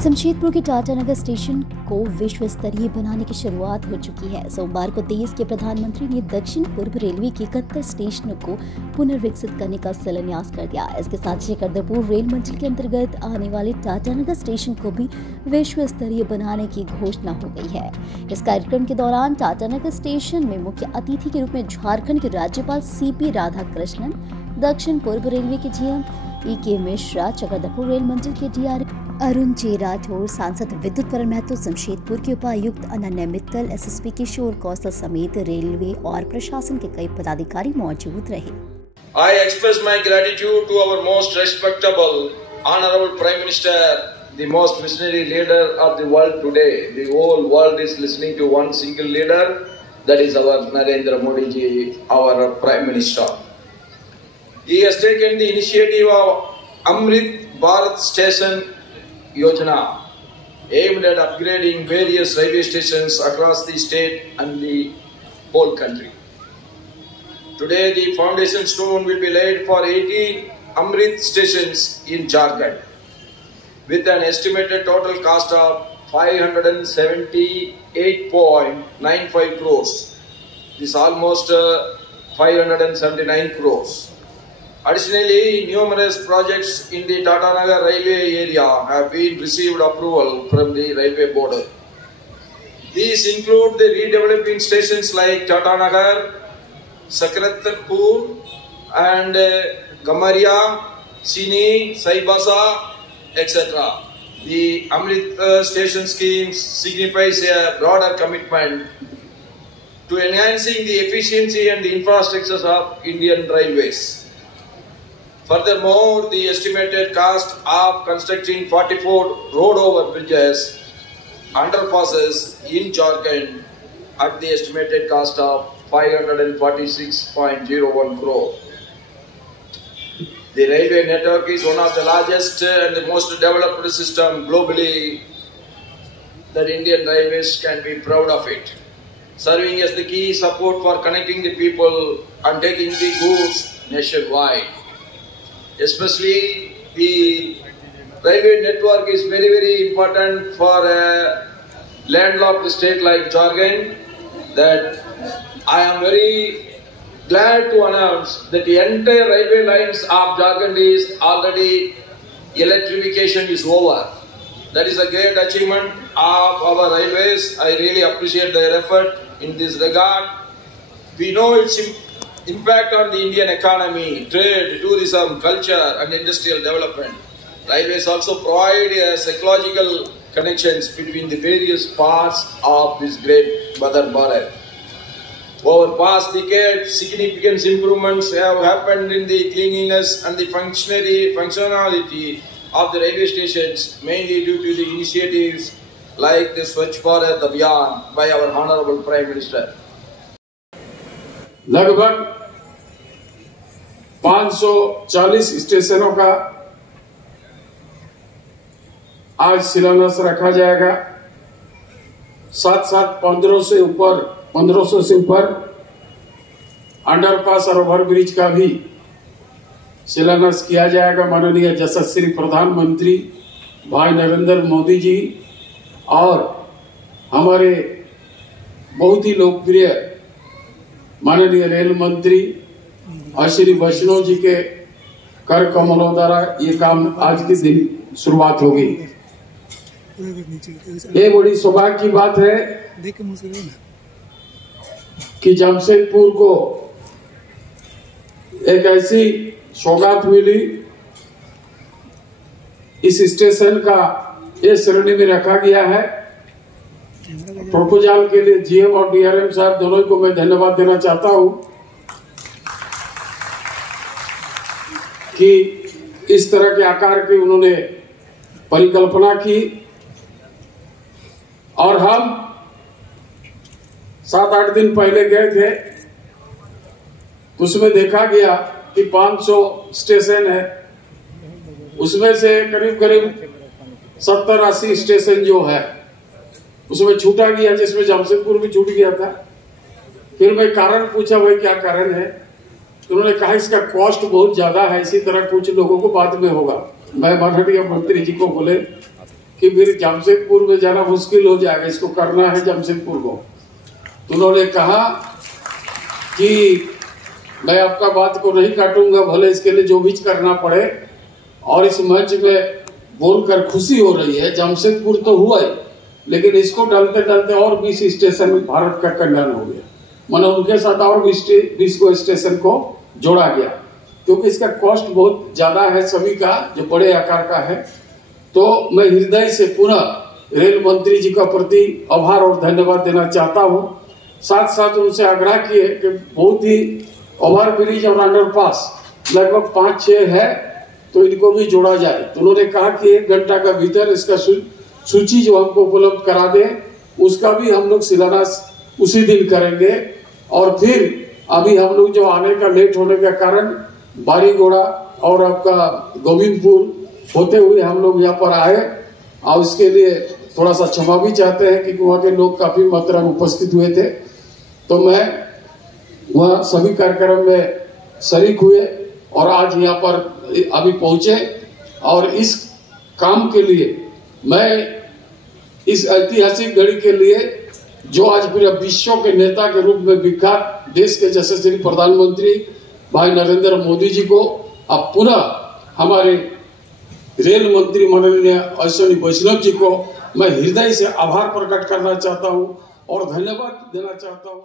जमशेदपुर के टाटानगर स्टेशन को विश्व स्तरीय बनाने की शुरुआत हो चुकी है। सोमवार को देश के प्रधानमंत्री ने दक्षिण पूर्व रेलवे के 71 स्टेशनों को पुनर्विकसित करने का शिलान्यास कर दिया। इसके साथ ही करदरपुर रेल मंडल के अंतर्गत आने वाले टाटानगर स्टेशन को भी विश्व स्तरीय बनाने की घोषणा हो गई है। इस कार्यक्रम के दौरान टाटानगर स्टेशन में मुख्य अतिथि के रूप में झारखंड के राज्यपाल CP राधाकृष्णन, दक्षिण पूर्व रेलवे के GM EK मिश्रा, चक्रधरपुर रेल मंडल के DRM अरुण J राठौर, सांसद विद्युत वरण महतो, जमशेदपुर के उपायुक्त अनन्या मित्तल, SSP किशोर कौशल समेत रेलवे और प्रशासन के कई पदाधिकारी मौजूद रहे। I express my gratitude to our most respectable, honorable Prime Minister, the most visionary leader of the world today. The whole world is listening to one single leader, that is our Narendra Modi ji, our Prime Minister. He has taken the initiative of Amrit Bharat Station Yojana, aimed at upgrading various railway stations across the state and the whole country. Today, the foundation stone will be laid for 80 Amrit stations in Jharkhand, with an estimated total cost of 578.95 crores. This is almost 579 crores. Additionally, numerous projects in the Tatanagar railway area have been received approval from the railway board. These include the redeveloping stations like Tatanagar, Sakratarpur and Gamaria, Sini, Saibasa, etc. The Amrit station scheme signifies a broader commitment to enhancing the efficiency and the infrastructures of Indian railways. Furthermore, the estimated cost of constructing 44 road-over bridges, underpasses in Jharkhand at the estimated cost of 546.01 crore. The railway network is one of the largest and the most developed system globally that Indian Railways can be proud of it, serving as the key support for connecting the people and taking the goods nationwide. Especially the railway network is very, very important for a landlocked state like Jharkhand, that I am very glad to announce that the entire railway lines of Jharkhand is already electrification is over. That is a great achievement of our railways. I really appreciate their effort in this regard. We know its impact on the Indian economy, trade, tourism, culture and industrial development. Railways also provide psychological connections between the various parts of this great Mother Bharat. Over past decades, significant improvements have happened in the cleanliness and the functionality of the railway stations, mainly due to the initiatives like the Swachh Bharat Abhiyan by our Honorable Prime Minister. लगभग 540 स्टेशनों का आज शिलान्यास रखा जाएगा। साथ 1500 से ऊपर अंडरपास और ओवरब्रिज का भी शिलान्यास किया जाएगा। माननीय यशस्वी प्रधानमंत्री भाई नरेंद्र मोदी जी और हमारे बहुत ही लोकप्रिय माननीय रेल मंत्री श्री वैष्णव जी के कर कमलों द्वारा ये काम आज के दिन शुरुआत होगी। ये बड़ी सौभाग्य की बात है कि जमशेदपुर को एक ऐसी सौगात मिली, इस स्टेशन का ये श्रेणी में रखा गया है। प्रपोजल के लिए GM और DRM साहब दोनों को मैं धन्यवाद देना चाहता हूं कि इस तरह के आकार की उन्होंने परिकल्पना की। और हम 7-8 दिन पहले गए थे, उसमें देखा गया कि 500 स्टेशन है, उसमें से करीब 70-80 स्टेशन जो है उसमें छूटा गया, जिसमें जमशेदपुर भी छूट गया था। फिर मैं कारण पूछा, भाई क्या कारण है? तो उन्होंने कहा इसका कॉस्ट बहुत ज्यादा है, इसी तरह कुछ लोगों को बाद में होगा। मैं माननीय मंत्री जी को बोले कि फिर जमशेदपुर में जाना मुश्किल हो जाएगा, इसको करना है जमशेदपुर को। तो उन्होंने कहा कि मैं आपका बात को नहीं काटूंगा, भले इसके लिए जो भी करना पड़े। और इस मंच में बोलकर खुशी हो रही है। जमशेदपुर तो हुआ ही, लेकिन इसको डालते डालते और 20 स्टेशन भारत का कल्याण हो गया। मानो उनके साथ और 20 को स्टेशन को जोड़ा गया, क्योंकि इसका कॉस्ट बहुत ज्यादा है सभी का, जो बड़े आकार का है। तो मैं हृदय से पुनः रेल मंत्री जी का प्रति आभार और धन्यवाद देना चाहता हूँ। साथ साथ उनसे आग्रह किए कि बहुत ही ओवर ब्रिज और अंडरपास लगभग 5-6 है, तो इनको भी जोड़ा जाए। तो उन्होंने कहा कि 1 घंटा का भीतर इसका सूची जो हमको उपलब्ध करा दे, उसका भी हम लोग शिलान्यास उसी दिन करेंगे। और फिर अभी हम लोग जो आने का लेट होने के कारण बारीगोड़ा और आपका गोविंदपुर होते हुए हम लोग यहाँ पर आए, और इसके लिए थोड़ा सा क्षमा भी चाहते हैं क्योंकि वहाँ के लोग काफी मात्रा में उपस्थित हुए थे। तो मैं वहाँ सभी कार्यक्रम में शरीक हुए और आज यहाँ पर अभी पहुंचे। और इस काम के लिए मैं इस ऐतिहासिक घड़ी के लिए, जो आज पूरे विश्व के नेता के रूप में विख्यात देश के यशस्वी प्रधानमंत्री भाई नरेंद्र मोदी जी को, अब पुनः हमारे रेल मंत्री माननीय अश्विनी वैष्णव जी को मैं हृदय से आभार प्रकट करना चाहता हूं और धन्यवाद देना चाहता हूं।